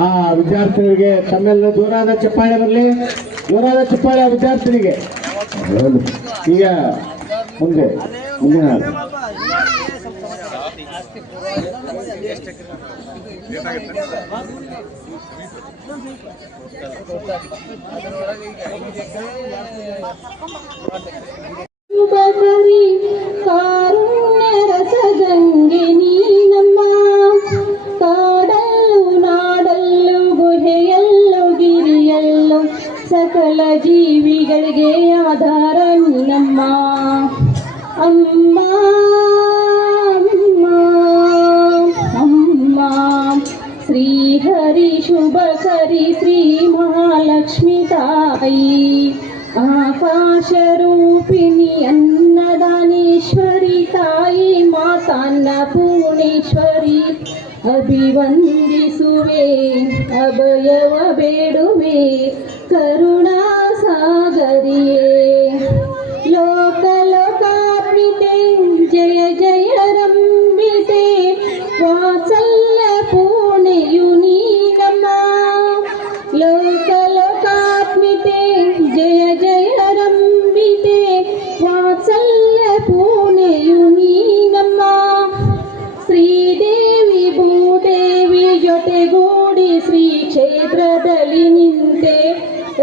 ಆ ವಿದ್ಯಾರ್ಥಿಗಳಿಗೆ ತಮ್ಮೆಲ್ಲ ಜೋರಾದ ಚಪ್ಪಾಳೆ ಬರಲಿ, ಜೋರಾದ ಚಪ್ಪಾಳೆ ವಿದ್ಯಾರ್ಥಿಗಳಿಗೆ. ಈಗ ಮುಂದೆ ಮುಂದಿನ ಶುಭಕರಿ ಕಾರುಣ್ಯ ರಸಗಂಗೆ ನೀನಮ್ಮ, ಕಾಡಲ್ಲೂ ನಾಡಲ್ಲೂ ಗುಹೆಯಲ್ಲೂ ಗಿರಿಯಲ್ಲೂ ಸಕಲ ಜೀವಿಗಳಿಗೆ ಆಧಾರ ನೀನಮ್ಮ. ಅಮ್ಮ ಅಮ್ಮ ಶ್ರೀಹರಿ ಶುಭಕರಿ ಶ್ರೀ ಮಹಾಲಕ್ಷ್ಮಿ ತಾಯಿ, ಆಕಾಶ ರೂಪಿಣಿ ಅನ್ನದಾನೇಶ್ವರಿ ತಾಯಿ ಮಾತಾನ್ನಪೂರ್ಣೇಶ್ವರಿ, ಅಭಿವಂದಿಸುವೆ ಅಭಯವ ಬೇಡುವೆ ಕರುಣಾ ಸಾಗರಿಯೇ. ಲೋಕ ಲೋಕಾರ್ಪಿತೆ ಜಯ ಜಯ ರಂಬಿತೆ, ವಾತ್ಸಲ್ಯ ಪೂರ್ಣೆಯು ನೀನಮ್ಮ. ಲೋಕ ಲೋಕಾತ್ಮಿತೆ ಜಯ ಜಯ ರಂಬಿತೆ, ವಾತ್ಸಲ್ಯ ಪೂರ್ಣೆಯು ನೀನಮ್ಮ. ಶ್ರೀದೇವಿ ಭೂದೇವಿ ಜೊತೆಗೂಡಿ ಶ್ರೀ ಕ್ಷೇತ್ರದಲ್ಲಿ ನಿಂತೆ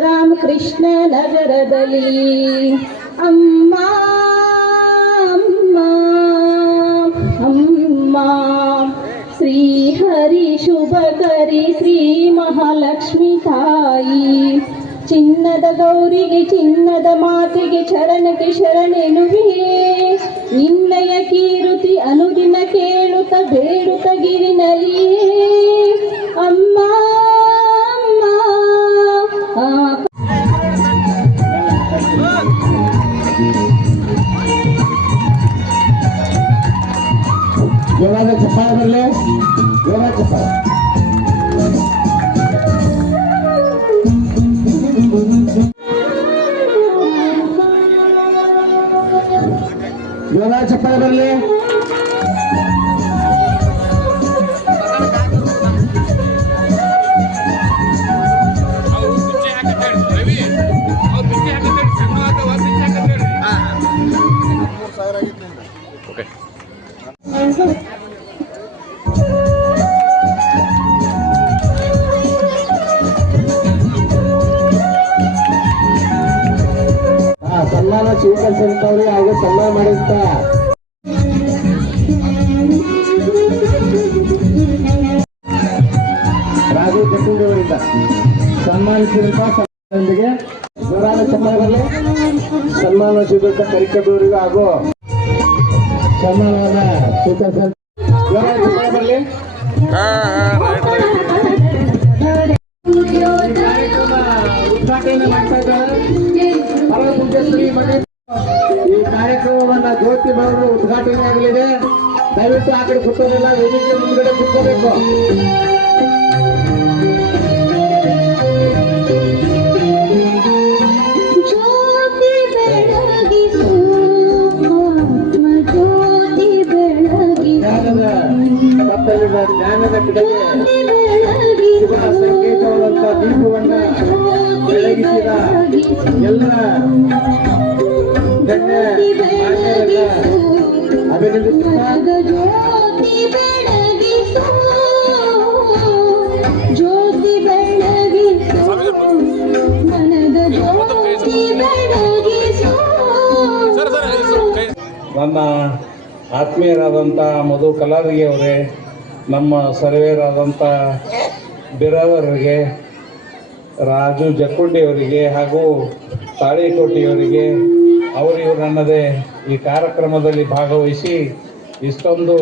ರಾಮಕೃಷ್ಣ ನಗರದಲ್ಲಿ. ಅಮ್ಮ ಅಮ್ಮ ಅಮ್ಮ ಶ್ರೀಹರಿ ಶುಭಕರಿ ಶ್ರೀ ಮಹಾಲಕ್ಷ್ಮಿ ತಾಯಿ, ಚಿನ್ನದ ಗೌರಿಗೆ ಚಿನ್ನದ ಮಾತಿಗೆ ಚರಣಕ್ಕೆ ಶರಣೆನುವೆ, ನಿನ್ನಯ ಕೀರುತಿ ಅನುದಿನ ಕೇಳುತ್ತ ಬೇಡುತ್ತ ಗಿರಿನಲಿಯೇ. ಅಮ್ಮ ಅಮ್ಮ ಜೋರಾದ ಚಪ್ಪಾಳೆ ಬರಲಿ, ಜೋರಾದ ಚಪ್ಪಾಳೆ. ಜೋರಾದ ಚಪ್ಪಾಳೆ ಬರಲಿ. ಸನ್ಮಾನ ಸ್ವೀಕರಿಸಿದವರಿಗೆ ಹಾಗೂ ಸನ್ಮಾನ ಮಾಡಿದ್ದ ರಾಜು ಜಕ್ಕುಂಡಿ ಅವರಿಂದ ಸನ್ಮಾನಿಸಿದಂತಹ ಜೋರಾದ ಚಪ್ಪಾಳೆ ಬರಲಿ. ಸನ್ಮಾನ ಸ್ವೀಕರಿಸಿದ ಕರಿಕಬ್ಬವರಿಗೂ ಹಾಗೂ ಸನ್ಮಾನವನ್ನ ಸ್ವೀಕರಿಸಿದ ಜೋರಾದ ಚಪ್ಪಾಳೆ ಬರಲಿ. ಕಾರ್ಯಕ್ರಮ ಉದ್ಘಾಟನೆ ಮಾಡ್ತಾ ಇದ್ದಾರೆ ಪರಮ ಪೂಜ್ಯ ಶ್ರೀ ಮಠ. ಈ ಕಾರ್ಯಕ್ರಮವನ್ನ ಜ್ಯೋತಿ ಬರೆದು ಉದ್ಘಾಟನೆ ಆಗಲಿದೆ. ದಯವಿಟ್ಟು ಆ ಕಡೆ ಕೂತ್ಕೋದಿಲ್ಲ, ವೇದಿಕೆ ಮುಂದ್ಗಡೆ ಕೂತ್ಕೋಬೇಕು. ಜ್ಞಾನದ ಕಡೆಗೆ ಸಂಕೇತವಾದಂತ ದೀಪವನ್ನ ಬೆಳಗಿಸಿದ ಎಲ್ಲ ಗಣ್ಯ ಅಭಿನಂದಿಸುತ್ತಾ ನನ್ನ ಆತ್ಮೀಯರಾದಂಥ ಮಧು ಕಲಾರಿಗೆ ಅವರೇ, ನಮ್ಮ ಸರ್ವೇರಾದಂಥ ಬಿರಾದರಿಗೆ, ರಾಜು ಜಕ್ಕುಂಡಿಯವರಿಗೆ ಹಾಗೂ ತಾಳಿಕೋಟಿಯವರಿಗೆ, ಅವರಿವರನ್ನದೇ ಈ ಕಾರ್ಯಕ್ರಮದಲ್ಲಿ ಭಾಗವಹಿಸಿ ಇಷ್ಟೊಂದು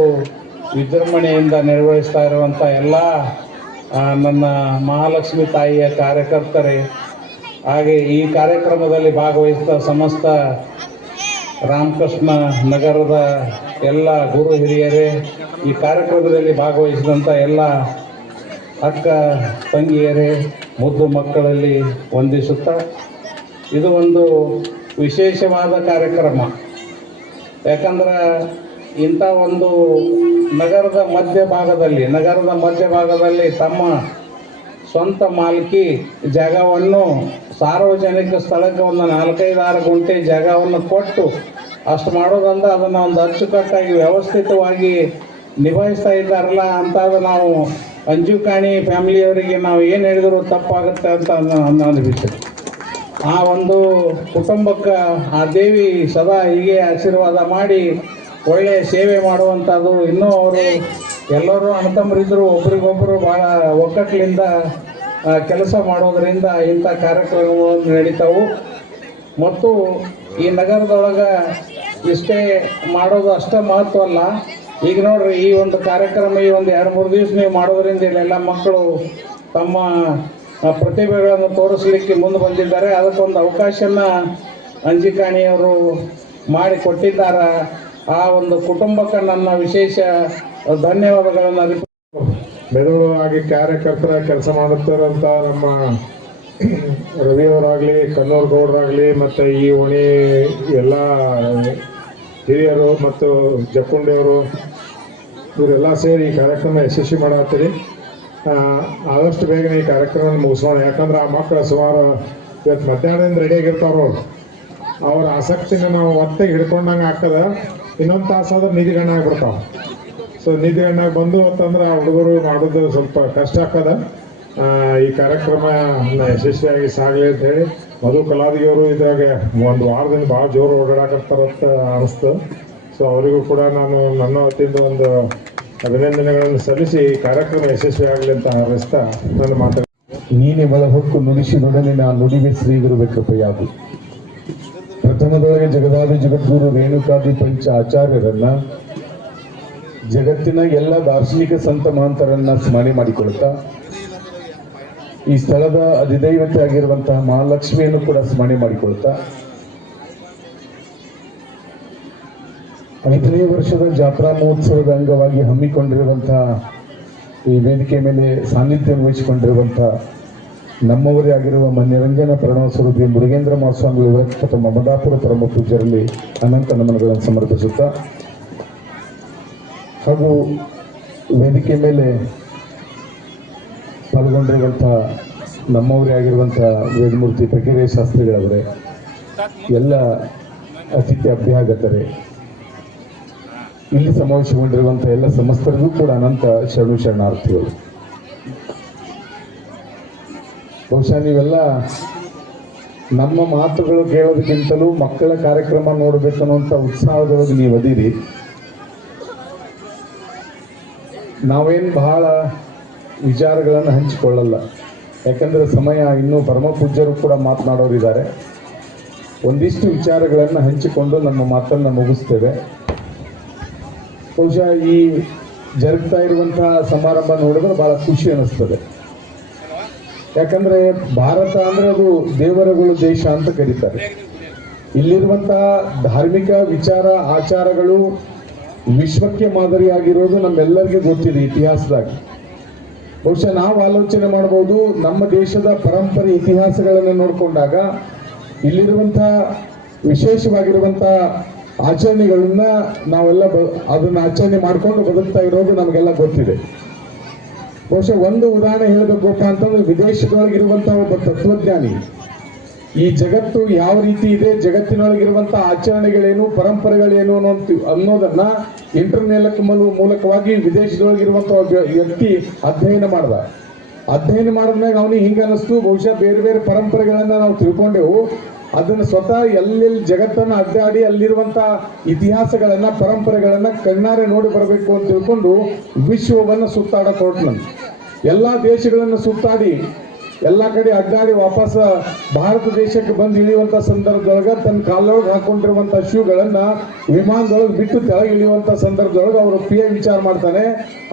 ವಿಜೃಂಭಣೆಯಿಂದ ನಿರ್ವಹಿಸ್ತಾ ಇರುವಂಥ ಎಲ್ಲ ನನ್ನ ಮಹಾಲಕ್ಷ್ಮಿ ತಾಯಿಯ ಕಾರ್ಯಕರ್ತರೇ, ಹಾಗೆ ಈ ಕಾರ್ಯಕ್ರಮದಲ್ಲಿ ಭಾಗವಹಿಸಿದ ಸಮಸ್ತ ರಾಮಕೃಷ್ಣ ನಗರದ ಎಲ್ಲ ಗುರು ಹಿರಿಯರೇ, ಈ ಕಾರ್ಯಕ್ರಮದಲ್ಲಿ ಭಾಗವಹಿಸಿದಂಥ ಎಲ್ಲ ಅಕ್ಕ ತಂಗಿಯರೇ, ಮುದ್ದು ಮಕ್ಕಳಲ್ಲಿ ವಂದಿಸುತ್ತಾ, ಇದು ಒಂದು ವಿಶೇಷವಾದ ಕಾರ್ಯಕ್ರಮ. ಯಾಕಂದ್ರೆ ಇಂಥ ಒಂದು ನಗರದ ಮಧ್ಯಭಾಗದಲ್ಲಿ ತಮ್ಮ ಸ್ವಂತ ಮಾಲಕಿ ಜಾಗವನ್ನು ಸಾರ್ವಜನಿಕ ಸ್ಥಳಕ್ಕೆ ಒಂದು 4-5-6 ಗುಂಟೆ ಜಾಗವನ್ನು ಕೊಟ್ಟು ಅಷ್ಟು ಮಾಡೋದ್ರಿಂದ ಅದನ್ನು ಒಂದು ಅಚ್ಚುಕಟ್ಟಾಗಿ ವ್ಯವಸ್ಥಿತವಾಗಿ ನಿಭಾಯಿಸ್ತಾ ಇದ್ದಾರಲ್ಲ ಅಂತ ನಾವು ಅಂಜುಕಾಣಿ ಫ್ಯಾಮಿಲಿಯವರಿಗೆ ನಾವು ಏನು ಹೇಳಿದ್ರು ತಪ್ಪಾಗುತ್ತೆ ಅಂತ ಅನಿಸುತ್ತೆ. ಆ ಒಂದು ಕುಟುಂಬಕ್ಕೆ ಆ ದೇವಿ ಸದಾ ಹೀಗೆ ಆಶೀರ್ವಾದ ಮಾಡಿ ಒಳ್ಳೆಯ ಸೇವೆ ಮಾಡುವಂಥದ್ದು. ಇನ್ನೂ ಅವರು ಎಲ್ಲರೂ ಅಣ್ಣತಮ್ಮರಿದ್ದರು, ಒಬ್ರಿಗೊಬ್ಬರು ಭಾಳ ಒಕ್ಕಟ್ಟಿನಿಂದ ಕೆಲಸ ಮಾಡೋದರಿಂದ ಇಂಥ ಕಾರ್ಯಕ್ರಮಗಳು ನಡೀತಾವು. ಮತ್ತು ಈ ನಗರದೊಳಗೆ ಇಷ್ಟೇ ಮಾಡೋದು ಅಷ್ಟೇ ಮಹತ್ವ ಅಲ್ಲ. ಈಗ ನೋಡ್ರಿ, ಈ ಒಂದು ಕಾರ್ಯಕ್ರಮ ಈ ಒಂದು 2-3 ದಿವಸ ನೀವು ಮಾಡೋದ್ರಿಂದ ಇಲ್ಲೆಲ್ಲ ಮಕ್ಕಳು ತಮ್ಮ ಪ್ರತಿಭೆಗಳನ್ನು ತೋರಿಸಲಿಕ್ಕೆ ಮುಂದೆ ಬಂದಿದ್ದಾರೆ. ಅದಕ್ಕೊಂದು ಅವಕಾಶನ ಅಂಜಿಕಾಣಿಯವರು ಮಾಡಿಕೊಟ್ಟಿದ್ದಾರೆ. ಆ ಒಂದು ಕುಟುಂಬಕ್ಕೆ ನನ್ನ ವಿಶೇಷ ಧನ್ಯವಾದಗಳನ್ನು ಮೆದುಳಾಗಿ ಕಾರ್ಯಕರ್ತರ ಕೆಲಸ ಮಾಡುತ್ತಿರುವಂಥ ನಮ್ಮ ರವಿಯವರಾಗಲಿ, ಕನ್ನೂರು ಗೌಡರಾಗಲಿ, ಮತ್ತು ಈ ಓಣಿ ಎಲ್ಲ ಹಿರಿಯರು ಮತ್ತು ಜಕ್ಕುಂಡಿಯವರು ಇವರೆಲ್ಲ ಸೇರಿ ಈ ಕಾರ್ಯಕ್ರಮ ಯಶಸ್ವಿ ಮಾಡತ್ತೀರಿ. ಆದಷ್ಟು ಬೇಗನೆ ಈ ಕಾರ್ಯಕ್ರಮ ಮುಗಿಸೋಣ. ಯಾಕಂದ್ರೆ ಆ ಮಕ್ಕಳು ಸುಮಾರು ಇವತ್ತು ಮಧ್ಯಾಹ್ನದಿಂದ ರೆಡಿಯಾಗಿರ್ತಾರೋ ಅವ್ರ ಆಸಕ್ತಿನ ನಾವು ಒತ್ತಿಗೆ ಹಿಡ್ಕೊಂಡಂಗೆ ಆಗ್ತದೆ. ಇನ್ನೊಂದು ತಾಸಾದ್ರೆ ನಿಧಿಗಣ್ಣ ಆಗ್ಬಿಡ್ತಾವೆ. ಸೊ ನಿಧಿಗಣ್ಣಾಗಿ ಬಂದು ಅಂತಂದ್ರೆ ಆ ಹುಡುಗರು ಮಾಡೋದು ಸ್ವಲ್ಪ ಕಷ್ಟ ಆಗ್ತದೆ. ಈ ಕಾರ್ಯಕ್ರಮ ಯಶಸ್ವಿಯಾಗಿ ಸಾಗಲಿ ಅಂತ ಹೇಳಿ ಮಧು ಕಲಾದಿಯವರು ಇದ್ರಾಗ ಒಂದು ವಾರದಿಂದ ಭಾಳ ಜೋರು ಓಡಾಡಕತ್ತಾರಂತ ಅನಿಸ್ತು. ಸೊ ಅವರಿಗೂ ಕೂಡ ನಾನು ನನ್ನ ವತಿಯಿಂದ ಒಂದು ಅಭಿನಂದನೆಗಳನ್ನು ಸಲ್ಲಿಸಿ ಈ ಕಾರ್ಯಕ್ರಮ ಯಶಸ್ವಿ ಆಗಲಿ ಅಂತ ಹಾರೈಸ್ತಾ ನನ್ನ ಮಾತು. ನೀನೆ ಬಲ ಹೊಕ್ಕು ನುಡಿಸಿದೊಡನೆ ನಾ ನುಡಿಗೆ ಶ್ರೀಗುರುವೆ ಕೃಪೆಯಾಗು. ಪ್ರಥಮದೊಳಗೆ ಜಗದಾದಿ ಜಗದ್ಗುರು ರೇಣುಕಾದಿ ಪಂಚ ಆಚಾರ್ಯರನ್ನ, ಜಗತ್ತಿನ ಎಲ್ಲ ದಾರ್ಶನಿಕ ಸಂತ ಮಹಂತರನ್ನ ಸ್ಮರಣೆ ಮಾಡಿಕೊಳ್ತಾ, ಈ ಸ್ಥಳದ ಅಧಿದೈವತೆ ಆಗಿರುವಂತಹ ಮಹಾಲಕ್ಷ್ಮಿಯನ್ನು ಕೂಡ ಸ್ಮರಣೆ ಮಾಡಿಕೊಳ್ತಾ, 5ನೇ ವರ್ಷದ ಜಾತ್ರಾ ಮಹೋತ್ಸವದ ಅಂಗವಾಗಿ ಹಮ್ಮಿಕೊಂಡಿರುವಂತಹ ಈ ವೇದಿಕೆ ಮೇಲೆ ಸಾನ್ನಿಧ್ಯ ವಹಿಸಿಕೊಂಡಿರುವಂತಹ ನಮ್ಮವರೇ ಆಗಿರುವ ಮನ್ಯರಂಜನ ಪ್ರಣವ ಸ್ವರೂಪಿ ಮುರುಗೇಂದ್ರ ಮಹಾಸ್ವಾಮಿಗಳು ವಿರಕ್ತ ಮಮದಾಪುರ ಪರಮ ಪೂಜ್ಯರಲ್ಲಿ ಅನಂತ ನಮನಗಳನ್ನು ಸಮರ್ಪಿಸುತ್ತಾ, ಹಾಗೂ ವೇದಿಕೆ ಮೇಲೆ ಪಾಲ್ಗೊಂಡಿರುವಂತಹ ನಮ್ಮವರೇ ಆಗಿರುವಂತಹ ವೇದಮೂರ್ತಿ ಫಕೀರೆ ಶಾಸ್ತ್ರಿಗಳವರೇ, ಎಲ್ಲ ಅತಿಥಿ ಅಭ್ಯಾಗತರೇ, ಇಲ್ಲಿ ಸಮಾವೇಶಗೊಂಡಿರುವಂಥ ಎಲ್ಲ ಸಮಸ್ತರಿಗೂ ಕೂಡ ಅನಂತ ಶರಣಾರ್ಥಿಗಳು. ಬಹುಶಃ ನೀವೆಲ್ಲ ನಮ್ಮ ಮಾತುಗಳು ಕೇಳೋದಕ್ಕಿಂತಲೂ ಮಕ್ಕಳ ಕಾರ್ಯಕ್ರಮ ನೋಡಬೇಕನ್ನುವಂಥ ಉತ್ಸಾಹದೊಳಗೆ ನೀವು ಅದೀರಿ. ನಾವೇನು ಬಹಳ ವಿಚಾರಗಳನ್ನು ಹಂಚಿಕೊಳ್ಳಲ್ಲ, ಯಾಕಂದರೆ ಸಮಯ ಇನ್ನೂ ಪರಮ ಪೂಜ್ಯರು ಕೂಡ ಮಾತನಾಡೋರಿದ್ದಾರೆ. ಒಂದಿಷ್ಟು ವಿಚಾರಗಳನ್ನು ಹಂಚಿಕೊಂಡು ನಮ್ಮ ಮಾತನ್ನು ಮುಗಿಸ್ತೇವೆ. ಬಹುಶಃ ಈ ಜರುಗ್ತಾ ಇರುವಂತಹ ಸಮಾರಂಭ ನೋಡಿದ್ರೆ ಬಹಳ ಖುಷಿ ಅನ್ನಿಸ್ತದೆ. ಯಾಕಂದ್ರೆ ಭಾರತ ಅಂದ್ರೆ ಅದು ದೇವರುಗಳು ದೇಶ ಅಂತ ಕರೀತಾರೆ. ಇಲ್ಲಿರುವಂತಹ ಧಾರ್ಮಿಕ ವಿಚಾರ ಆಚಾರಗಳು ವಿಶ್ವಕ್ಕೆ ಮಾದರಿಯಾಗಿರೋದು ನಮ್ಮೆಲ್ಲರಿಗೂ ಗೊತ್ತಿದೆ ಇತಿಹಾಸದಾಗ. ಬಹುಶಃ ನಾವು ಆಲೋಚನೆ ಮಾಡಬಹುದು, ನಮ್ಮ ದೇಶದ ಪರಂಪರೆ ಇತಿಹಾಸಗಳನ್ನು ನೋಡಿಕೊಂಡಾಗ ಇಲ್ಲಿರುವಂತಹ ವಿಶೇಷವಾಗಿರುವಂತಹ ಆಚರಣೆಗಳನ್ನ ನಾವೆಲ್ಲ ಅದನ್ನು ಆಚರಣೆ ಮಾಡಿಕೊಂಡು ಬದುಕ್ತಾ ಇರೋದು ನಮಗೆಲ್ಲ ಗೊತ್ತಿದೆ. ಬಹುಶಃ ಒಂದು ಉದಾಹರಣೆ ಹೇಳಬೇಕಪ್ಪ ಅಂತಂದ್ರೆ, ವಿದೇಶದೊಳಗಿರುವಂತಹ ಒಬ್ಬ ತತ್ವಜ್ಞಾನಿ ಈ ಜಗತ್ತು ಯಾವ ರೀತಿ ಇದೆ, ಜಗತ್ತಿನೊಳಗಿರುವಂತಹ ಆಚರಣೆಗಳೇನು, ಪರಂಪರೆಗಳೇನು ಅನ್ನೋದನ್ನ ಇಂಟರ್ನೆಟ್ ಮೂಲಕವಾಗಿ ವಿದೇಶದೊಳಗಿರುವಂತಹ ಒಬ್ಬ ವ್ಯಕ್ತಿ ಅಧ್ಯಯನ ಮಾಡಿದ್ಮೇಲೆ ಅವನಿಗೆ ಹಿಂಗೆ ಅನ್ನಿಸ್ತು, ಬಹುಶಃ ಬೇರೆ ಬೇರೆ ಪರಂಪರೆಗಳನ್ನ ನಾವು ತಿಳ್ಕೊಂಡೆವು, ಅದನ್ನು ಸ್ವತಃ ಎಲ್ಲೆಲ್ಲಿ ಜಗತ್ತನ್ನು ಅಡ್ಡಾಡಿ ಅಲ್ಲಿರುವಂತಹ ಇತಿಹಾಸಗಳನ್ನ ಪರಂಪರೆಗಳನ್ನ ಕಣ್ಣಾರೆ ನೋಡಿ ಬರಬೇಕು ಅಂತ ತಿಳ್ಕೊಂಡು ವಿಶ್ವವನ್ನು ಸುತ್ತಾಡಕ್ಕೆ ಹೊರಟನಂತೆ. ಎಲ್ಲ ದೇಶಗಳನ್ನು ಸುತ್ತಾಡಿ ಎಲ್ಲ ಕಡೆ ಅಡ್ಡಾಡಿ ವಾಪಸ್ ಭಾರತ ದೇಶಕ್ಕೆ ಬಂದು ಇಳಿಯುವಂಥ ಸಂದರ್ಭದೊಳಗೆ ತನ್ನ ಕಾಲೊಳಗೆ ಹಾಕೊಂಡಿರುವಂಥ ಶೂಗಳನ್ನು ವಿಮಾನದೊಳಗೆ ಬಿಟ್ಟು ತೆಳಗೆ ಇಳಿಯುವಂಥ ಸಂದರ್ಭದೊಳಗೆ ಅವರು ವಿಚಾರ ಮಾಡ್ತಾನೆ.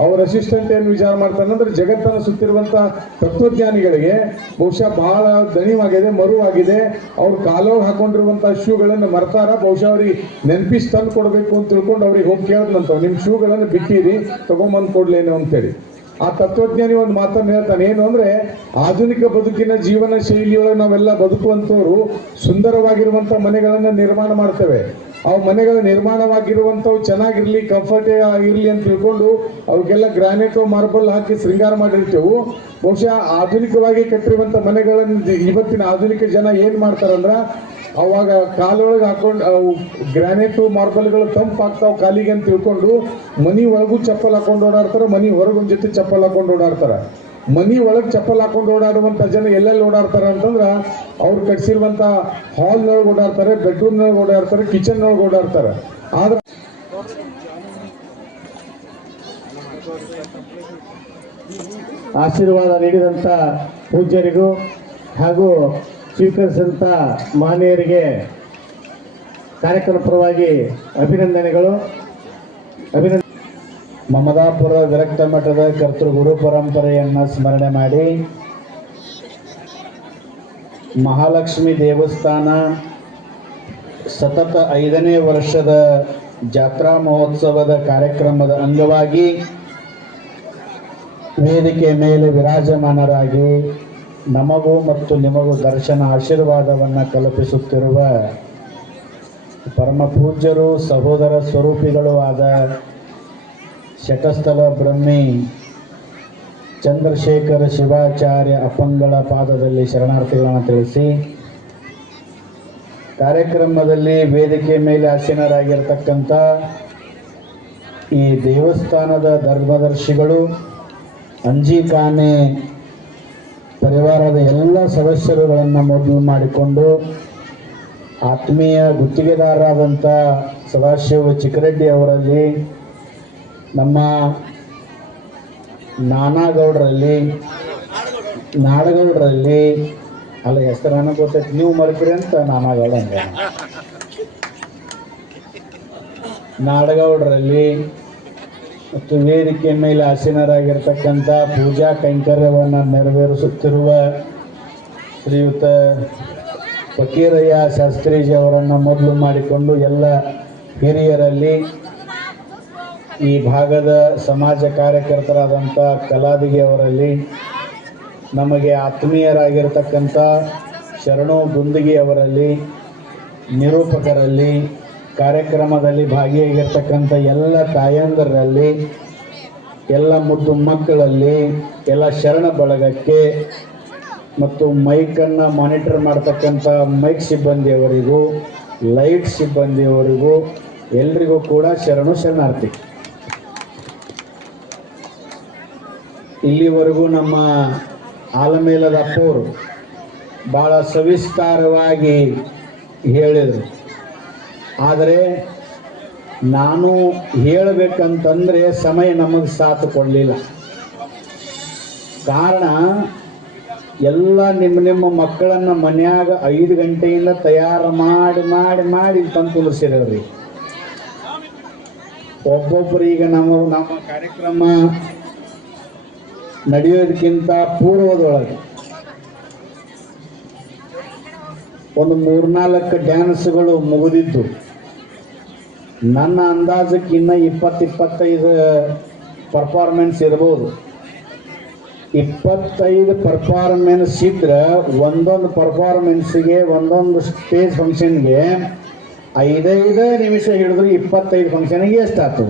ಅವ್ರ ಅಸಿಸ್ಟೆಂಟ್ ಏನು ವಿಚಾರ ಮಾಡ್ತಾನೆ ಅಂದ್ರೆ, ಜಗತ್ತನ್ನು ಸುತ್ತಿರುವಂಥ ತತ್ವಜ್ಞಾನಿಗಳಿಗೆ ಬಹುಶಃ ಬಹಳ ದಣಿವಾಗಿದೆ, ಮರುವಾಗಿದೆ, ಅವ್ರು ಕಾಲೊಳಗೆ ಹಾಕೊಂಡಿರುವಂಥ ಶೂಗಳನ್ನು ಮರ್ತಾರ, ಬಹುಶಃ ಅವ್ರಿಗೆ ನೆನಪಿಸಿ ತಂದು ಕೊಡಬೇಕು ಅಂತ ತಿಳ್ಕೊಂಡು ಅವ್ರಿಗೆ ಹೋಗಿ ಕೇಳಿದ್ನಂತ, ನಿಮ್ಮ ಶೂಗಳನ್ನು ಬಿಟ್ಟಿರಿ, ತಗೊಂಬಂದು ಕೊಡ್ಲೇನು ಅಂತೇಳಿ. ಆ ತತ್ವಜ್ಞಾನಿ ಒಂದು ಮಾತನ್ನು ಹೇಳ್ತಾನೆ, ಏನು ಅಂದ್ರೆ, ಆಧುನಿಕ ಬದುಕಿನ ಜೀವನ ಶೈಲಿಯೊಳಗೆ ನಾವೆಲ್ಲ ಬದುಕುವಂಥವ್ರು ಸುಂದರವಾಗಿರುವಂಥ ಮನೆಗಳನ್ನು ನಿರ್ಮಾಣ ಮಾಡ್ತೇವೆ, ಅವು ಮನೆಗಳ ನಿರ್ಮಾಣವಾಗಿರುವಂಥವು ಚೆನ್ನಾಗಿರ್ಲಿ, ಕಂಫರ್ಟ್ ಆಗಿರ್ಲಿ ಅಂತ ತಿಳ್ಕೊಂಡು ಅವಕ್ಕೆಲ್ಲ ಗ್ರಾನೈಟ್ ಮಾರ್ಬಲ್ ಹಾಕಿ ಶೃಂಗಾರ ಮಾಡಿರ್ತೇವೆ. ಬಹುಶಃ ಆಧುನಿಕವಾಗಿ ಕಟ್ಟಿರುವಂಥ ಮನೆಗಳನ್ನು ಇವತ್ತಿನ ಆಧುನಿಕ ಜನ ಏನು ಮಾಡ್ತಾರಂದ್ರೆ ಅವಾಗ ಕಾಲೊಳಗೆ ಹಾಕೊಂಡು ಅವು ಗ್ರಾನೈಟು ಮಾರ್ಬಲ್ಗಳು ತಂಪು ಆಗ್ತಾವೆ ಕಾಲಿಗೆ ಅಂತ ತಿಳ್ಕೊಂಡು ಮನಿ ಒಳಗೂ ಚಪ್ಪಲ್ ಹಾಕೊಂಡು ಓಡಾಡ್ತಾರೆ, ಮನಿ ಹೊರಗೆ ಒಂದು ಜೊತೆ ಚಪ್ಪಲ್ ಹಾಕೊಂಡು ಓಡಾಡ್ತಾರೆ. ಮನಿ ಒಳಗೆ ಚಪ್ಪಲ್ ಹಾಕೊಂಡು ಓಡಾಡುವಂಥ ಜನ ಎಲ್ಲೆಲ್ಲಿ ಓಡಾಡ್ತಾರೆ ಅಂತಂದ್ರೆ ಅವ್ರು ಕಟ್ಸಿರುವಂಥ ಹಾಲ್ನೊಳಗೆ ಓಡಾಡ್ತಾರೆ, ಬೆಡ್ರೂಮ್ನೊಳಗೆ ಓಡಾಡ್ತಾರೆ, ಕಿಚನ್ನೊಳಗೆ ಓಡಾಡ್ತಾರೆ. ಆದ್ರೆ ಆಶೀರ್ವಾದ ನೀಡಿದಂಥ ಪೂಜ್ಯರಿಗೂ ಹಾಗೂ ಸ್ವೀಕರಿಸಿದಂಥ ಮಹನೀಯರಿಗೆ ಕಾರ್ಯಕ್ರಮ ಪರವಾಗಿ ಅಭಿನಂದನೆಗಳು. ಮಮದಾಪುರ ವಿರಕ್ತ ಮಠದ ಕರ್ತೃ ಗುರು ಪರಂಪರೆಯನ್ನು ಸ್ಮರಣೆ ಮಾಡಿ ಮಹಾಲಕ್ಷ್ಮಿ ದೇವಸ್ಥಾನ ಸತತ 5ನೇ ವರ್ಷದ ಜಾತ್ರಾ ಮಹೋತ್ಸವದ ಕಾರ್ಯಕ್ರಮದ ಅಂಗವಾಗಿ ವೇದಿಕೆ ಮೇಲೆ ವಿರಾಜಮಾನರಾಗಿ ನಮಗೂ ಮತ್ತು ನಿಮಗೂ ದರ್ಶನ ಆಶೀರ್ವಾದವನ್ನು ಕಲ್ಪಿಸುತ್ತಿರುವ ಪರಮ ಪೂಜ್ಯರು ಸಹೋದರ ಸ್ವರೂಪಿಗಳು ಆದ ಶಟಸ್ಥಲ ಬ್ರಹ್ಮಿ ಚಂದ್ರಶೇಖರ ಶಿವಾಚಾರ್ಯ ಅಪ್ಪಂಗಳ ಪಾದದಲ್ಲಿ ಶರಣಾರ್ಥಿಗಳನ್ನು ತಿಳಿಸಿ, ಕಾರ್ಯಕ್ರಮದಲ್ಲಿ ವೇದಿಕೆ ಮೇಲೆ ಆಸೀನರಾಗಿರ್ತಕ್ಕಂಥ ಈ ದೇವಸ್ಥಾನದ ಧರ್ಮದರ್ಶಿಗಳು, ಅಂಜಿಕಾನೆ ಪರಿವಾರದ ಎಲ್ಲ ಸದಸ್ಯರುಗಳನ್ನು ಮೊದಲು ಮಾಡಿಕೊಂಡು ಆತ್ಮೀಯ ಗುತ್ತಿಗೆದಾರರಾದಂಥ ಸದಾಶಿವ ಚಿಕ್ಕರೆಡ್ಡಿ ಅವರಲ್ಲಿ, ನಮ್ಮ ನಾಡಗೌಡರಲ್ಲಿ ಅಲ್ಲ ಹೆಸರನ್ನು ಗೊತ್ತೈತಿ, ನೀವು ಮರ್ತೀರಿ ಅಂತ ನಾನಾಗೌಡ ಅಂದೆ. ನಾಡಗೌಡರಲ್ಲಿ ಮತ್ತು ವೇದಿಕೆ ಮೇಲೆ ಆಸೀನರಾಗಿರ್ತಕ್ಕಂಥ ಪೂಜಾ ಕೈಂಕರ್ಯವನ್ನು ನೆರವೇರಿಸುತ್ತಿರುವ ಶ್ರೀಯುತ ಫಕೀರಯ್ಯ ಶಾಸ್ತ್ರೀಜಿ ಅವರನ್ನು ಮೊದಲು ಮಾಡಿಕೊಂಡು ಎಲ್ಲ ಹಿರಿಯರಲ್ಲಿ, ಈ ಭಾಗದ ಸಮಾಜ ಕಾರ್ಯಕರ್ತರಾದಂಥ ಕಲಾದಿಗೆ ಅವರಲ್ಲಿ, ನಮಗೆ ಆತ್ಮೀಯರಾಗಿರ್ತಕ್ಕಂಥ ಶರಣು ಗುಂದಗಿ ಅವರಲ್ಲಿ, ನಿರೂಪಕರಲ್ಲಿ, ಕಾರ್ಯಕ್ರಮದಲ್ಲಿ ಭಾಗಿಯಾಗಿರ್ತಕ್ಕಂಥ ಎಲ್ಲ ತಾಯಂದರಲ್ಲಿ, ಎಲ್ಲ ಮುದ್ದು ಮಕ್ಕಳಲ್ಲಿ, ಎಲ್ಲ ಶರಣ ಬಳಗಕ್ಕೆ ಮತ್ತು ಮೈಕನ್ನು ಮಾನಿಟರ್ ಮಾಡ್ತಕ್ಕಂಥ ಮೈಕ್ ಸಿಬ್ಬಂದಿಯವರಿಗೂ, ಲೈಟ್ ಸಿಬ್ಬಂದಿಯವರಿಗೂ ಎಲ್ರಿಗೂ ಕೂಡ ಶರಣಾರ್ಥಿ. ಇಲ್ಲಿವರೆಗೂ ನಮ್ಮ ಆಲಮೇಲದ ಅಪ್ಪೋರು ಭಾಳ ಸವಿಸ್ತಾರವಾಗಿ ಹೇಳಿದರು. ಆದರೆ ನಾನು ಹೇಳಬೇಕಂತಂದರೆ ಸಮಯ ನಮಗೆ ಸಾಥ್ ಕೊಡಲಿಲ್ಲ. ಕಾರಣ ಎಲ್ಲ ನಿಮ್ಮ ಮಕ್ಕಳನ್ನು ಮನ್ಯಾಗ 5 ಗಂಟೆಯಿಂದ ತಯಾರು ಮಾಡಿ ತಂದು ಕುಂದಿರ್ಸಿರವ್ರಿ. ಒಬ್ಬೊಬ್ಬರು ಈಗ ನಮ್ಮ ಕಾರ್ಯಕ್ರಮ ನಡೆಯೋದಕ್ಕಿಂತ ಪೂರ್ವದೊಳಗೆ ಒಂದು 3-4 ಡ್ಯಾನ್ಸ್ಗಳು ಮುಗಿದಿದ್ದು. ನನ್ನ ಅಂದಾಜಕ್ಕೆ ಇನ್ನು 20-25 ಪರ್ಫಾರ್ಮೆನ್ಸ್ ಇರ್ಬೋದು. 25 ಪರ್ಫಾರ್ಮೆನ್ಸ್ ಇದ್ರೆ ಒಂದೊಂದು ಪರ್ಫಾರ್ಮೆನ್ಸಿಗೆ, ಒಂದೊಂದು ಸ್ಟೇಜ್ ಫಂಕ್ಷನ್ಗೆ 5 ನಿಮಿಷ ಹಿಡಿದ್ರು 25 ಫಂಕ್ಷನ್ಗೆ ಎಷ್ಟಾಯ್ತು?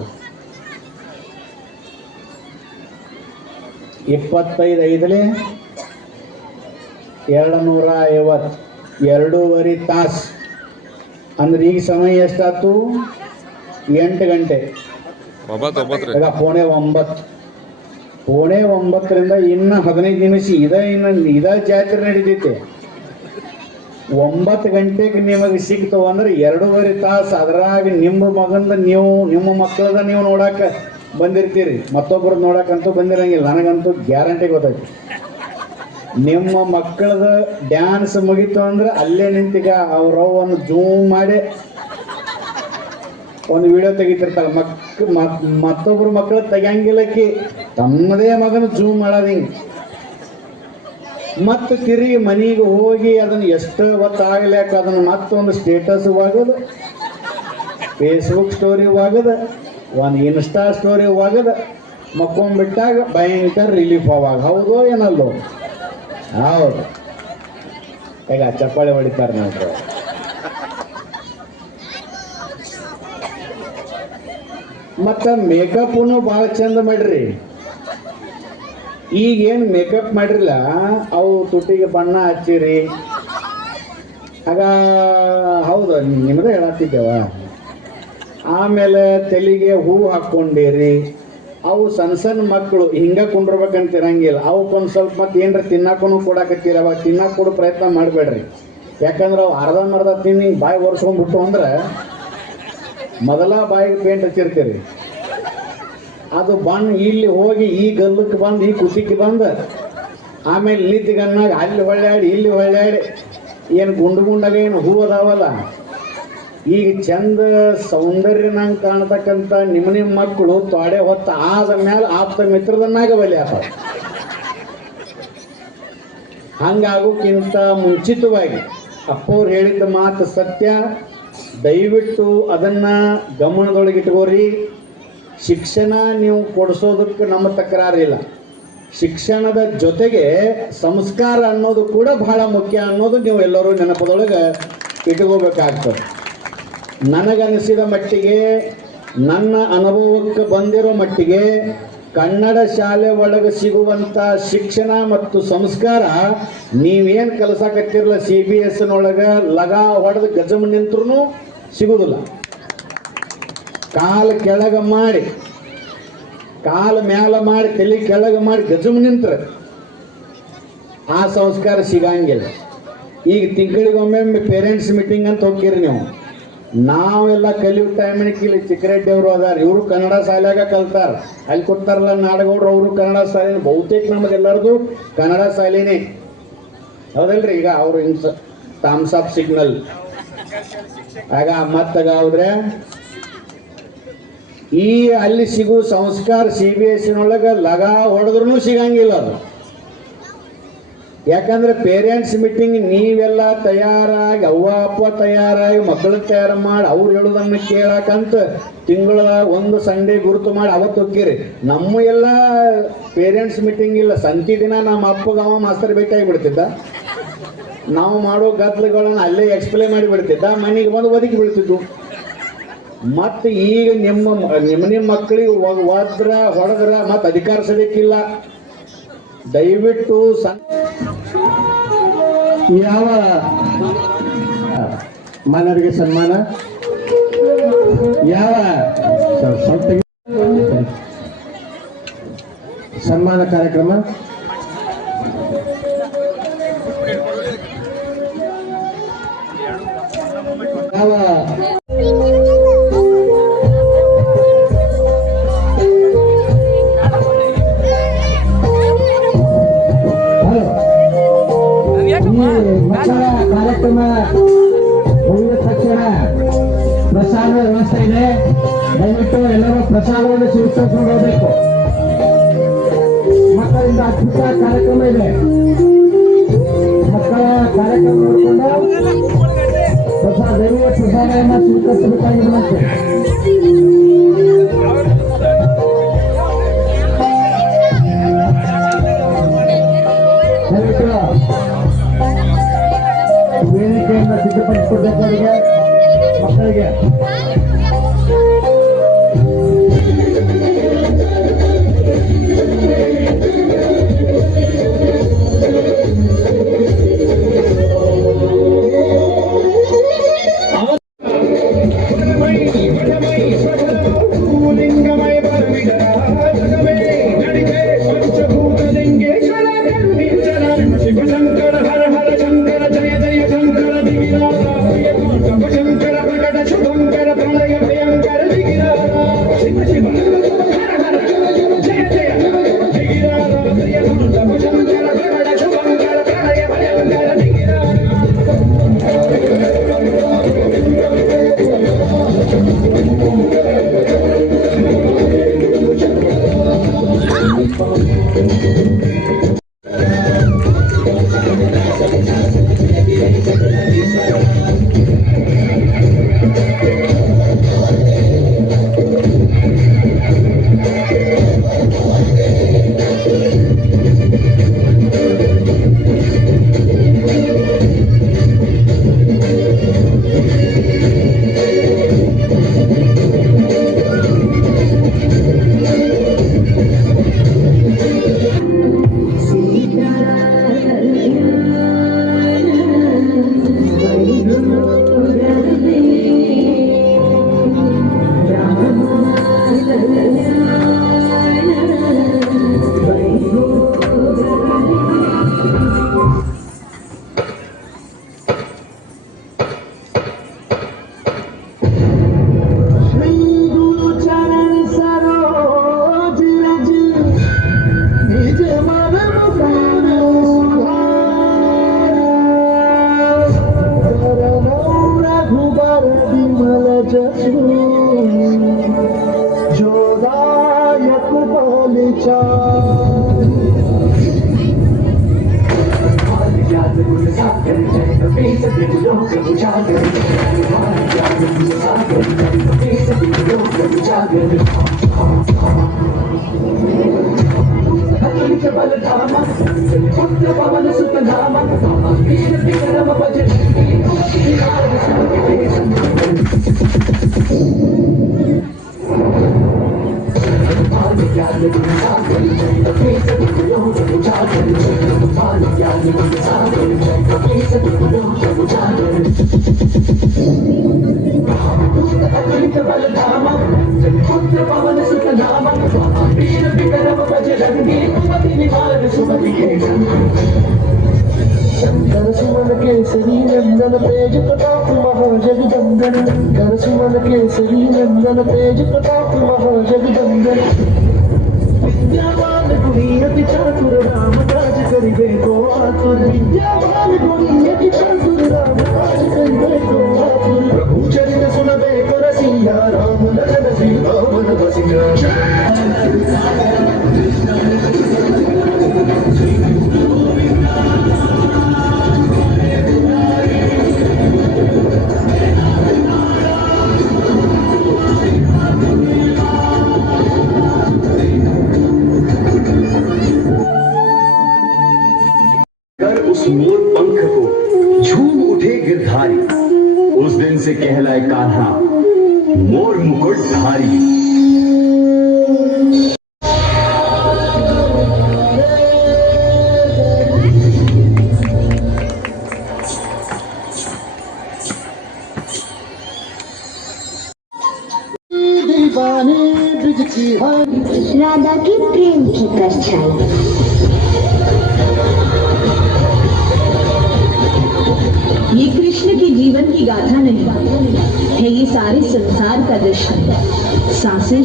25 5 250, 2.5 ತಾಸು ಅಂದ್ರೆ ಈಗ ಸಮಯ ಎಷ್ಟಾಯ್ತು? 8 ಗಂಟೆ. ಈಗ 8:45. 8:45ರಿಂದ ಇನ್ನು 15 ನಿಮಿಷ ಇದ ಜಾತ್ರೆ ನಡೀತೈತೆ. 9 ಗಂಟೆಗೆ ನಿಮಗೆ ಸಿಕ್ತು ಅಂದ್ರೆ 2.5 ತಾಸು. ಅದ್ರಾಗ ನಿಮ್ಮ ಮಕ್ಕಳದ ನೀವು ನೋಡಾಕ ಬಂದಿರ್ತೀರಿ, ಮತ್ತೊಬ್ಬರು ನೋಡಕ್ಕಂತೂ ಬಂದಿರಂಗಿಲ್ಲ. ನನಗಂತೂ ಗ್ಯಾರಂಟಿ ಗೊತ್ತೈತಿ. ನಿಮ್ಮ ಮಕ್ಕಳದ ಡ್ಯಾನ್ಸ್ ಮುಗೀತು ಅಂದ್ರೆ ಅಲ್ಲೇ ನಿಂತೀಗ ಅವ್ರವನ್ನು ಜೂಮ್ ಮಾಡಿ ಒಂದು ವಿಡಿಯೋ ತೆಗಿತಿರ್ತಾರ. ಮತ್ತೊಬ್ರು ಮಕ್ಕಳು ತೆಗಿಯಂಗಿಲ್ಲಕ್ಕಿ ತಮ್ಮದೇ ಮಗನ ಜೂಮ್ ಮಾಡೋದು ಹಿಂಗೆ. ಮತ್ತು ತಿರುಗಿ ಮನೆಗೆ ಹೋಗಿ ಅದನ್ನು ಎಷ್ಟು ಹೊತ್ತಾಗಲಿಕ್ಕ ಅದನ್ನು ಮತ್ತೊಂದು ಸ್ಟೇಟಸ್ ಒಗದು, ಫೇಸ್ಬುಕ್ ಸ್ಟೋರಿ ಒಗದು, ಒಂದು ಇನ್ಸ್ಟಾ ಸ್ಟೋರಿ ಒಗದು ಮಕ್ಕೊಂಡ್ಬಿಟ್ಟಾಗ ಭಯಂಕರ ರಿಲೀಫ್ ಅವಾಗ. ಹೌದೋ ಏನಲ್ಲೋ? ಹೌದು. ಈಗ ಚಪ್ಪಾಳೆ ಹೊಡಿತಾರೆ ನಾವು. ಮತ್ತ ಮೇಕಪ್ನು ಭಾಳ ಚಂದ ಮಾಡ್ರಿ. ಈಗೇನು ಮೇಕಪ್ ಮಾಡಿರಲ್ಲ ಅವು ತುಟಿಗೆ ಬಣ್ಣ ಹಚ್ಚಿರಿ. ಆಗ ಹೌದು ನಿಮ್ಮದೇ ಹೇಳತ್ತಿದ್ದೇವ. ಆಮೇಲೆ ತಲೆಗೆ ಹೂ ಹಾಕ್ಕೊಂಡಿರಿ. ಅವು ಸಣ್ಣ ಸಣ್ಣ ಮಕ್ಕಳು ಹಿಂಗ ಕುಂಡ್ರಬೇಕಂತ ಇರಂಗಿಲ್ಲ. ಅವಕ್ಕೊಂದು ಸ್ವಲ್ಪ ಮತ್ತೆ ಏನ್ರ ತಿನ್ನಾಕೂ ಕೊಡಾಕತ್ತೀರ, ಅವಾಗ ತಿನ್ನಾಕ ಕೊಡೋ ಪ್ರಯತ್ನ ಮಾಡಬೇಡ್ರಿ. ಯಾಕಂದ್ರೆ ಅವು ಅರ್ಧ ತಿನ್ನಿ ಬಾಯಿ ಒರೆಸ್ಕೊಂಡ್ಬಿಟ್ಟು ಅಂದ್ರೆ ಮೊದಲ ಬಾಯಿಗೆ ಪೇಂಟ್ ಹಚ್ಚಿರ್ತೀರಿ. ಅದು ಬಣ್ಣ ಇಲ್ಲಿ ಹೋಗಿ ಈ ಗಲ್ಲಕ್ಕೆ ಬಂದು ಈ ಕುಸಿಕ್ಕೆ ಬಂದು ಆಮೇಲೆ ನಿಂತಿಗನ್ನಾಗ ಅಲ್ಲಿ ಹೊಳ್ಳ್ಯಾಡಿ ಇಲ್ಲಿ ಹೊಳ್ಳ್ಯಾಡಿ ಏನು ಗುಂಡಾಗ ಏನು ಹೂ ಅದಾವಲ್ಲ, ಈಗ ಚಂದ ಸೌಂದರ್ಯನಂಗೆ ಕಾಣ್ತಕ್ಕಂಥ ನಿಮ್ಮ ಮಕ್ಕಳು ತೊಡೆ ಹೊತ್ತ ಆದ ಮೇಲೆ ಆಪ್ತ ಮಿತ್ರದನ್ನಾಗ ಬಲಿ ಆಗ್ತಾವೆ. ಹಂಗಾಗೋಕ್ಕಿಂತ ಮುಂಚಿತವಾಗಿ ಅಪ್ಪವ್ರು ಹೇಳಿದ ಮಾತು ಸತ್ಯ. ದಯವಿಟ್ಟು ಅದನ್ನು ಗಮನದೊಳಗಿಟ್ಕೋರಿ. ಶಿಕ್ಷಣ ನೀವು ಕೊಡಿಸೋದಕ್ಕೆ ನಮ್ಮ ತಕರಾರಿಲ್ಲ. ಶಿಕ್ಷಣದ ಜೊತೆಗೆ ಸಂಸ್ಕಾರ ಅನ್ನೋದು ಕೂಡ ಬಹಳ ಮುಖ್ಯ ಅನ್ನೋದು ನೀವು ಎಲ್ಲರೂ ನೆನಪದೊಳಗೆ ಇಟ್ಕೋಬೇಕಾಗ್ತದೆ. ನನಗನಿಸಿದ ಮಟ್ಟಿಗೆ, ನನ್ನ ಅನುಭವಕ್ಕೆ ಬಂದಿರೋ ಮಟ್ಟಿಗೆ ಕನ್ನಡ ಶಾಲೆ ಒಳಗೆ ಸಿಗುವಂಥ ಶಿಕ್ಷಣ ಮತ್ತು ಸಂಸ್ಕಾರ ನೀವೇನು ಕಲಿಸಾಕತ್ತಿರಲ್ಲ CBSನೊಳಗೆ ಲಗಾ ಹೊಡೆದು ಗಜಮ್ ನಿಂತ್ರೂ ಸಿಗುವುದಿಲ್ಲ. ಕಾಲು ಕೆಳಗೆ ಮಾಡಿ, ಕಾಲು ಮ್ಯಾಲ ಮಾಡಿ, ತಲೆ ಕೆಳಗೆ ಮಾಡಿ ಗಜಮ್ ನಿಂತ್ರೆ ಆ ಸಂಸ್ಕಾರ ಸಿಗಂಗಿಲ್ಲ. ಈಗ ತಿಂಗಳಿಗೊಮ್ಮೆ ಪೇರೆಂಟ್ಸ್ ಮೀಟಿಂಗ್ ಅಂತ ಹೋಗ್ತೀರಿ ನೀವು. ನಾವೆಲ್ಲ ಕಲಿಯೋ ಟೈಮಿಗೆ ಇಲ್ಲಿ ಚಿಕ್ಕರೆಡ್ಡಿ ಅವರು ಅದಾರ, ಇವರು ಕನ್ನಡ ಶಾಲ್ಯಾಗ ಕಲ್ತಾರ. ಅಲ್ಲಿ ಕೊಡ್ತಾರಲ್ಲ ನಾಡಗೌಡ್ರು, ಅವರು ಕನ್ನಡ ಶಾಲೆ. ಬಹುತೇಕ ನಮಗೆಲ್ಲರದು ಕನ್ನಡ ಶಾಲೆನೇ ಹೌದಲ್ರಿ. ಈಗ ಅವರು ಹಿಂಗೆ ಥಮ್ಸ್ ಅಪ್ ಸಿಗ್ನಲ್ ಆಗ ಮತ್ತಾಗ ಹೋದ್ರೆ ಈ ಅಲ್ಲಿ ಸಿಗೋ ಸಂಸ್ಕಾರ CBSನೊಳಗೆ ಲಗಾ ಹೊಡೆದ್ರೂ ಸಿಗಂಗಿಲ್ಲ ಅದು. ಯಾಕಂದ್ರೆ ಪೇರೆಂಟ್ಸ್ ಮೀಟಿಂಗ್ ನೀವೆಲ್ಲ ತಯಾರಾಗಿ, ಅವ್ವ ಅಪ್ಪ ತಯಾರಾಗಿ, ಮಕ್ಕಳು ತಯಾರು ಮಾಡಿ, ಅವ್ರು ಹೇಳೋದನ್ನು ಕೇಳಕ್ಕಂತ ತಿಂಗಳ ಒಂದು ಸಂಡೇ ಗುರುತು ಮಾಡಿ ಅವತ್ತು ಹೋಗ್ತೀರಿ. ನಮ್ಮ ಎಲ್ಲ ಪೇರೆಂಟ್ಸ್ ಮೀಟಿಂಗ್ ಇಲ್ಲ. ಸಂತಿ ದಿನ ನಮ್ಮ ಅಪ್ಪಗ ಅವ ಮಾಸ್ತರ್ ಭೇಟಿಯಾಗಿ ಬಿಡ್ತಿದ್ದ. ನಾವು ಮಾಡೋ ಗದ್ದಲಗಳನ್ನು ಅಲ್ಲೇ ಎಕ್ಸ್ಪ್ಲೇನ್ ಮಾಡಿ ಬಿಡ್ತಿದ್ದ. ಮನೆಗೆ ಬಂದು ಒದಗಿ ಬಿಡ್ತಿದ್ವು. ಮತ್ತು ಈಗ ನಿಮ್ಮ ಮಕ್ಕಳಿಗೆ ಒದ್ರ ಹೊಡೆದ್ರ ಮತ್ತು ಅಧಿಕಾರ ಸದ್ಯಕ್ಕಿಲ್ಲ. ದಯವಿಟ್ಟು ಯಾವ ಮಾನವರಿಗೆ ಸನ್ಮಾನ, ಯಾವ ಸನ್ಮಾನ ಕಾರ್ಯಕ್ರಮ ಯಾವ ಮಕ್ಕಳ ಕಾರ್ಯಕ್ರಮ ಮುಗಿದ ತಕ್ಷಣ ಪ್ರಸಾದ ವ್ಯವಸ್ಥೆ ಇದೆ. ದಯವಿಟ್ಟು ಎಲ್ಲರೂ ಪ್ರಸಾದವನ್ನು ಸ್ವೀಕರಿಸಿಕೊಂಡು ಹೋಗಬೇಕು. ಮಕ್ಕಳಿಂದ ಅದ್ಭುತ ಕಾರ್ಯಕ್ರಮ ಇದೆ. ಮಕ್ಕಳ ಕಾರ್ಯಕ್ರಮ ನೋಡಿಕೊಂಡು ಪ್ರಸಾದವನ್ನು ಸ್ವೀಕರಿಸಬೇಕಾಗಿರುವಂತೆ ದಯವಿಟ್ಟು ವೇದಿಕೆಯನ್ನು ಸಿದ್ಧಪಡಿಸಿಕೊಡ್ಬೇಕು ಮಕ್ಕಳಿಗೆ. ಶಂಕರ ಪ್ರಕಟ ಶುಭಂಕರ ಪ್ರಣಯ सुमन केसरी नंदन तेज प्रताप महाजगदंदन सुमन केसरी नंदन तेज प्रताप महाजगदंदन विद्यावान गुणी अति चातुर राम काज करिबे को आतुर विद्यावान गुणी अति चातुर राम काज करिबे को आतुर प्रभु चरित सुनबे को रसिया राम लगन सीता मन बसिया उस मोर पंख को झूम उठे गिरधारी, उस दिन से कहलाए कान्हा मोर मुकुट धारी। राधा की प्रेम की परछाई। ये कृष्ण के जीवन की गाथा नहीं है, ये सारे संसार का दर्शन है। सांसें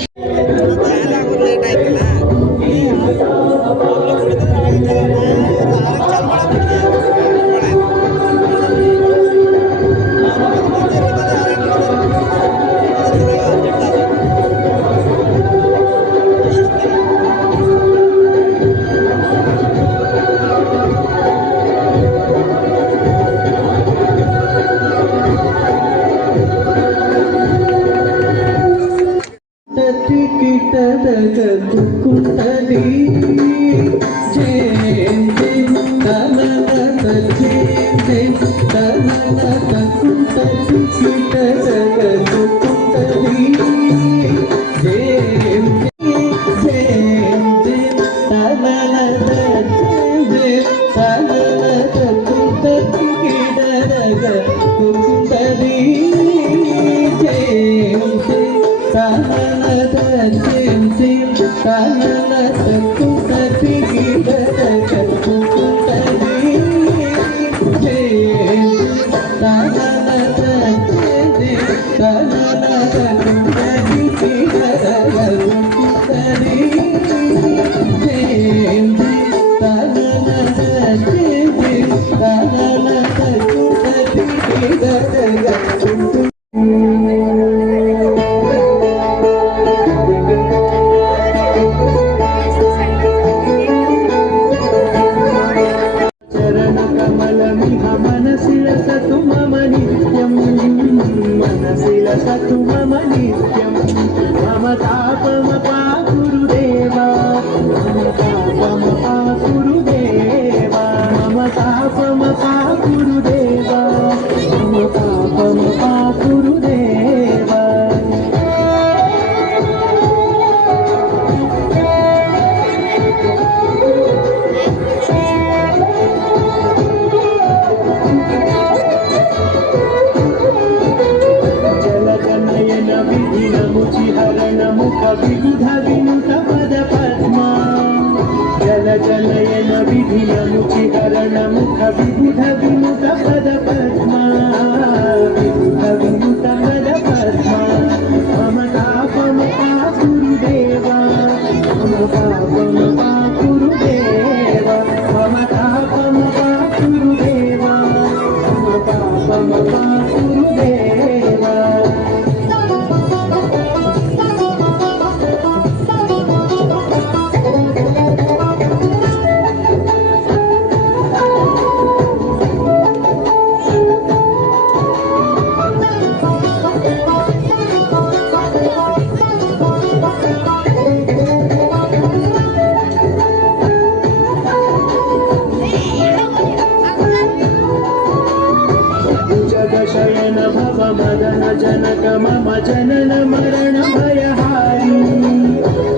जनक मम जनन मरण भयहारी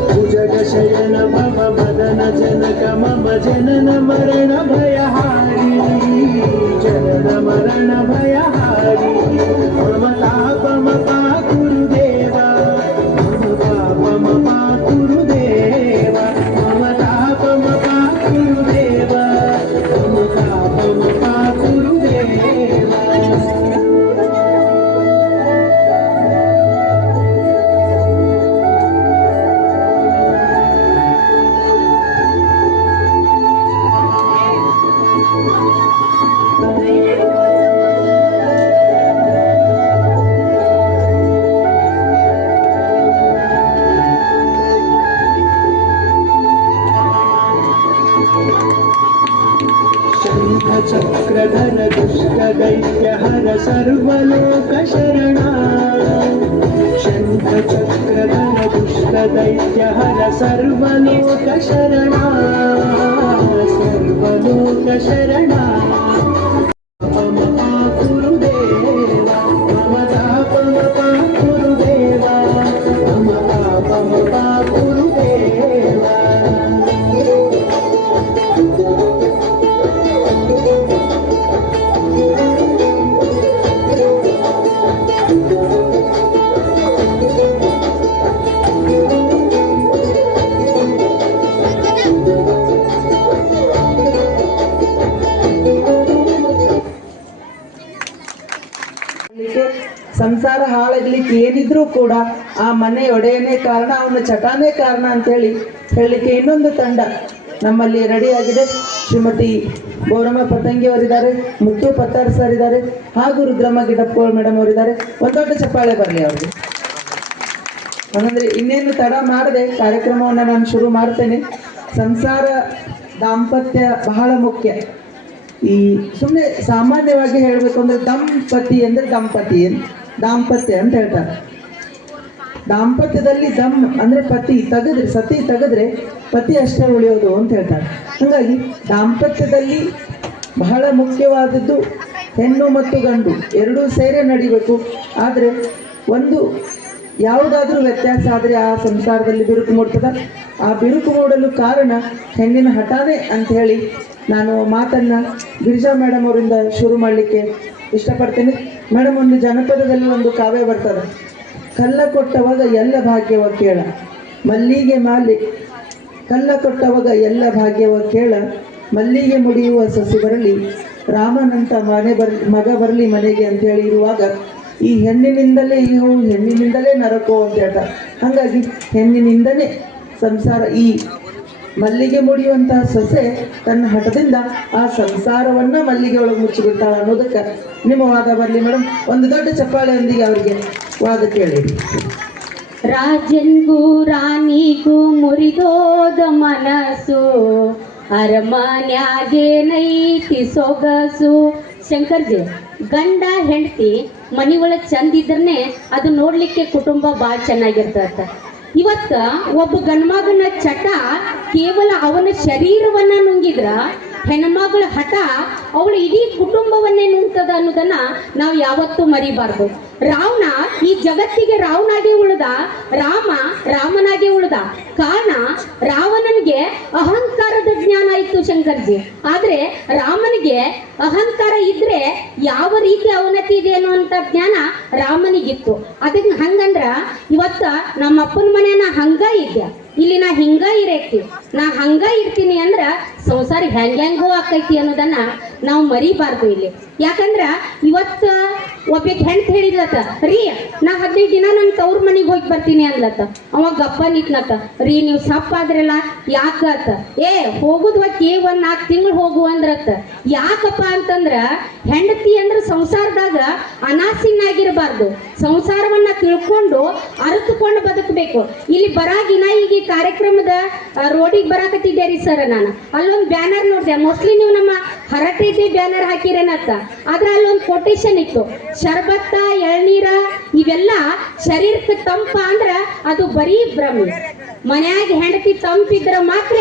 भुजग शयन भव मदन जनक मम जनन मरण भयहारी जनन मरण भयहारी मम तापम पाकुरुदेवा मम पापम पाकुरुदेवा मम तापम पाकुरुदेवा मम तापम पाकुरुदेवा चक्रधर दुष्ट दैत्य हर सर्वलोक शरणा शंख चक्रधर दुष्ट दैत्य हर सर्वलोक शरणा सर्वलोक शरणा मम पाकुरुदेवा मम तापम पाकुरुदेवा मम तापम पाकुरुदेवा ಸಂಸಾರ ಹಾಳಾಗ್ಲಿಕ್ಕೆ ಏನಿದ್ರೂ ಕೂಡ ಆ ಮನೆ ಒಡೆಯನೇ ಕಾರಣ, ಅವನ ಚಟಾನೇ ಕಾರಣ ಅಂತ ಹೇಳಲಿಕ್ಕೆ ಇನ್ನೊಂದು ತಂಡ ನಮ್ಮಲ್ಲಿ ರೆಡಿ ಆಗಿದೆ. ಶ್ರೀಮತಿ ಗೌರಮ್ಮ ಪತಂಗಿ ಅವರಿದ್ದಾರೆ, ಮುತ್ತು ಪತ್ತಾರ್ ಸರ್ ಇದ್ದಾರೆ, ಹಾಗೂ ರುದ್ರಮ್ಮ ಗಿಡಪ್ಕೋಳ್ ಮೇಡಮ್ ಅವರಿದ್ದಾರೆ. ಒಂದು ದೊಡ್ಡ ಚಪ್ಪಾಳೆ ಬರಲಿ ಅವ್ರಿಗೆ. ಹಾಗಂದ್ರೆ ಇನ್ನೇನು ತಡ ಮಾಡದೆ ಕಾರ್ಯಕ್ರಮವನ್ನು ನಾನು ಶುರು ಮಾಡ್ತೇನೆ. ಸಂಸಾರ ದಾಂಪತ್ಯ ಬಹಳ ಮುಖ್ಯ. ಈ ಸುಮ್ಮನೆ ಸಾಮಾನ್ಯವಾಗಿ ಹೇಳಬೇಕು ಅಂದ್ರೆ ದಂಪತಿ ಅಂದ್ರೆ ದಾಂಪತ್ಯ ಅಂತ ಹೇಳ್ತಾರೆ. ದಾಂಪತ್ಯದಲ್ಲಿ ದಮ್ ಅಂದ್ರೆ ಸತಿ ತೆಗೆದ್ರೆ ಪತಿ ಅಷ್ಟೇ ಉಳಿಯೋದು ಅಂತ ಹೇಳ್ತಾರೆ. ಹಾಗಾಗಿ ದಾಂಪತ್ಯದಲ್ಲಿ ಬಹಳ ಮುಖ್ಯವಾದದ್ದು ಹೆಣ್ಣು ಮತ್ತು ಗಂಡು ಎರಡೂ ಸೇರೇ ನಡಿಬೇಕು. ಆದರೆ ಒಂದು ಯಾವುದಾದ್ರೂ ವ್ಯತ್ಯಾಸ ಆದರೆ ಆ ಸಂಸಾರದಲ್ಲಿ ಬಿರುಕು ಮೂಡ್ತದ. ಆ ಬಿರುಕು ಮೂಡಲು ಕಾರಣ ಹೆಣ್ಣಿನ ಹಠಾನೆ ಅಂತ ಹೇಳಿ ನಾನು ಮಾತನ್ನ ಗಿರಿಜಾ ಮೇಡಮ್ ಅವರಿಂದ ಶುರು ಮಾಡಲಿಕ್ಕೆ ಇಷ್ಟಪಡ್ತೇನೆ. ಮೇಡಮ್, ಒಂದು ಜನಪದದಲ್ಲಿ ಒಂದು ಕಾವ್ಯ ಬರ್ತದೆ. ಕಲ್ಲ ಕೊಟ್ಟವಾಗ ಎಲ್ಲ ಭಾಗ್ಯವ ಕೇಳ, ಮಲ್ಲಿಗೆ ಮಾಲೆ ಕಲ್ಲ ಕೊಟ್ಟವಾಗ ಎಲ್ಲ ಭಾಗ್ಯವ ಕೇಳ, ಮಲ್ಲಿಗೆ ಮುಡಿಯುವ ಸಸಿ ಬರಲಿ, ರಾಮನಂತ ಮಗ ಬರಲಿ ಮನೆಗೆ ಅಂತ ಹೇಳಿ ಇರುವಾಗ ಈ ಹೆಣ್ಣಿನಿಂದಲೇ ಇವು, ಹೆಣ್ಣಿನಿಂದಲೇ ನರಕೋ ಅಂತ ಹೇಳ್ತಾರೆ. ಹಾಗಾಗಿ ಹೆಣ್ಣಿನಿಂದನೇ ಸಂಸಾರ. ಈ ಮಲ್ಲಿಗೆ ಮುಡಿಯುವಂತಹ ಸೊಸೆ ತನ್ನ ಹಠದಿಂದ ಆ ಸಂಸಾರವನ್ನ ಮಲ್ಲಿಗೆ ಒಳಗೆ ಮುಚ್ಚಿಬಿಡ್ತಾಳೆ ಅನ್ನೋದಕ್ಕೆ ನಿಮ್ಮ ವಾದ ಬರಲಿ ಮೇಡಮ್. ಒಂದು ದೊಡ್ಡ ಚಪ್ಪಾಳೆಯೊಂದಿಗೆ ಅವರಿಗೆ ವಾದ ಕೇಳಿ. ರಾಜನ್ಗೂ ರಾಣಿಗೂ ಮುರಿದೋದ ಮನಸ್ಸು, ಅರಮನ್ಯಾಗೆ ನೈತಿ ಸೊಗಸು. ಶಂಕರ್ಜಿ, ಗಂಡ ಹೆಂಡತಿ ಮನಿ ಒಳಗೆ ಚಂದಿದ್ರನೆ ಅದು ನೋಡ್ಲಿಕ್ಕೆ ಕುಟುಂಬ ಭಾಳ ಚೆನ್ನಾಗಿರ್ತದೆ. ಇವತ್ತ ಒಬ್ಬ ಗಂಡ್ಮಗನ ಚಟ ಕೇವಲ ಅವನ ಶರೀರವನ್ನ ನುಂಗಿದ್ರ ಹೆಣ್ಮಗಳ ಹಠ ಅವಳು ಇಡೀ ಕುಟುಂಬವನ್ನೇ ನುಂಗ್ತದ ಅನ್ನೋದನ್ನ ನಾವು ಯಾವತ್ತೂ ಮರಿಬಾರ್ದು. ರಾವಣ ಈ ಜಗತ್ತಿಗೆ ರಾವನಾಗೆ ಉಳಿದ, ರಾಮನಾಗೆ ಉಳಿದ. ಕಾರಣ ರಾವಣನಿಗೆ ಅಹಂಕಾರದ ಜ್ಞಾನ ಇತ್ತು ಶಂಕರ್ಜಿ. ಆದ್ರೆ ರಾಮನಿಗೆ ಅಹಂಕಾರ ಇದ್ರೆ ಯಾವ ರೀತಿ ಅವನತಿ ಇದೆ ಅನ್ನುವಂಥ ಜ್ಞಾನ ರಾಮನಿಗಿತ್ತು. ಅದಕ್ಕೆ ಹಂಗಂದ್ರ ಇವತ್ತ ನಮ್ಮ ಅಪ್ಪನ ಮನೆ ನಾ ಹಂಗ ಇದ್ದೆ, ಇಲ್ಲಿ ನಾ ಹಿಂಗ ಇರೈತಿ, ನಾ ಹಂಗ ಇರ್ತೀನಿ ಅಂದ್ರ ಸಂಸಾರ ಹೆಂಗೋ ಆಕೈತಿ ಅನ್ನೋದನ್ನ ನಾವು ಮರಿಬಾರ್ದು ಇಲ್ಲಿ. ಯಾಕಂದ್ರ ಇವತ್ತ ಒಬ್ಬಕ್ಕೆ ಹೆಣ್ತ್ ಹೇಳಿದ್ಲತ್ತ, ರೀ ನಾ 15 ದಿನ ನನ್ನ ತವ್ರ ಮನೆಗೆ ಹೋಗಿ ಬರ್ತೀನಿ ಅನ್ಲತ್ತ. ಅವಾಗ ಗಪ್ಪ ನಿತ್ಲತ್ತ, ರೀ ನೀವು ಸಪ್ಪ ಆದ್ರಲ್ಲ ಯಾಕತ್ತ, ಹೋಗುದ್ವಕ್ಕಿ 1-4 ತಿಂಗಳು ಹೋಗು ಅಂದ್ರತ್ತ. ಯಾಕಪ್ಪ ಅಂತಂದ್ರ ಹೆಂಡತಿ ಅಂದ್ರ ಸಂಸಾರದಾಗ ಅನಾಸೀನಾಗಿರಬಾರ್ದು, ಸಂಸಾರವನ್ನ ತಿಳ್ಕೊಂಡು ಅರಿತುಕೊಂಡು ಬದುಕಬೇಕು. ಇಲ್ಲಿ ಬರಾಗಿನ ಈಗ ಈ ಕಾರ್ಯಕ್ರಮದ ರೋಡಿಗೆ ಬರಾಕತ್ತಿದ್ದೆ ರೀ ಸರ್, ನಾನು ಅಲ್ಲೊಂದು ಬ್ಯಾನರ್ ನೋಡಿದೆ. ಮೋಸ್ಟ್ಲಿ ನೀವು ನಮ್ಮ ಹರಟೆ ಬ್ಯಾನರ್ ಹಾಕಿರೇನತ್ತ. ಆದ್ರೆ ಅಲ್ಲೊಂದು ಕೊಟೇಶನ್ ಇತ್ತು, ಶರ್ಬತ್ತ ಎಳ್ನೀರ ಇವೆಲ್ಲ ಶರೀರಕ್ಕೆ ತಂಪ ಅಂದ್ರ ಅದು ಬರೀ ಭ್ರಮೆ. ಮನ್ಯಾಗ ಹೆಂಡತಿ ತಂಪಿದ್ರ ಮಾತ್ರ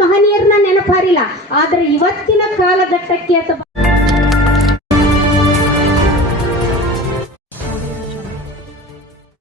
ಮಹನೀಯರನ್ನ ನೆನಪಾರಿಲ್ಲ. ಆದ್ರೆ ಇವತ್ತಿನ ಕಾಲಘಟ್ಟಕ್ಕೆ ಅಥವಾ